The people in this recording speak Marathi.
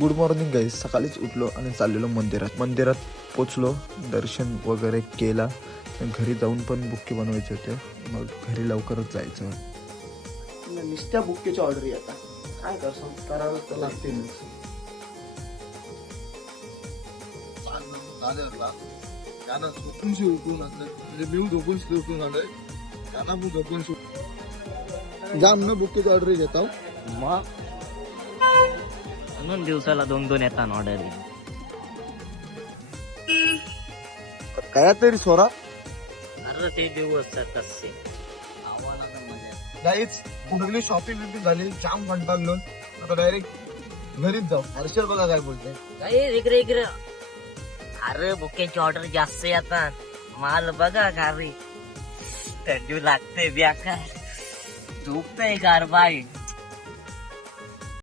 Good morning guys. सकाळीच उठलो आणि चाललेलो मंदिरात पोचलो, दर्शन वगैरे केला. घरी जाऊन पण बुक्के बनवायचे होते, मग घरी लवकरच जायचं. नुसत्या बुक्केची ऑर्डर आहे आता. काय करतो, करावं तर लागते. जाम न बुक्केची ऑर्डर घेतो मग म्हणून दिवसाला 2-2 येतात ऑर्डर. काय तरी सोरा अरे ते दिवस कसे गाईच सगळी शॉपिंग बिपिंग झाली, जाम कंटाळलो. आता डायरेक्ट घरीच जाऊ. हर्षल बघा काय बोलतोय. इकडे अरे बुकेची ऑर्डर जास्त येतात, माल बघा का रे. थंडी लागते बेकार, झोपतय गार बाई.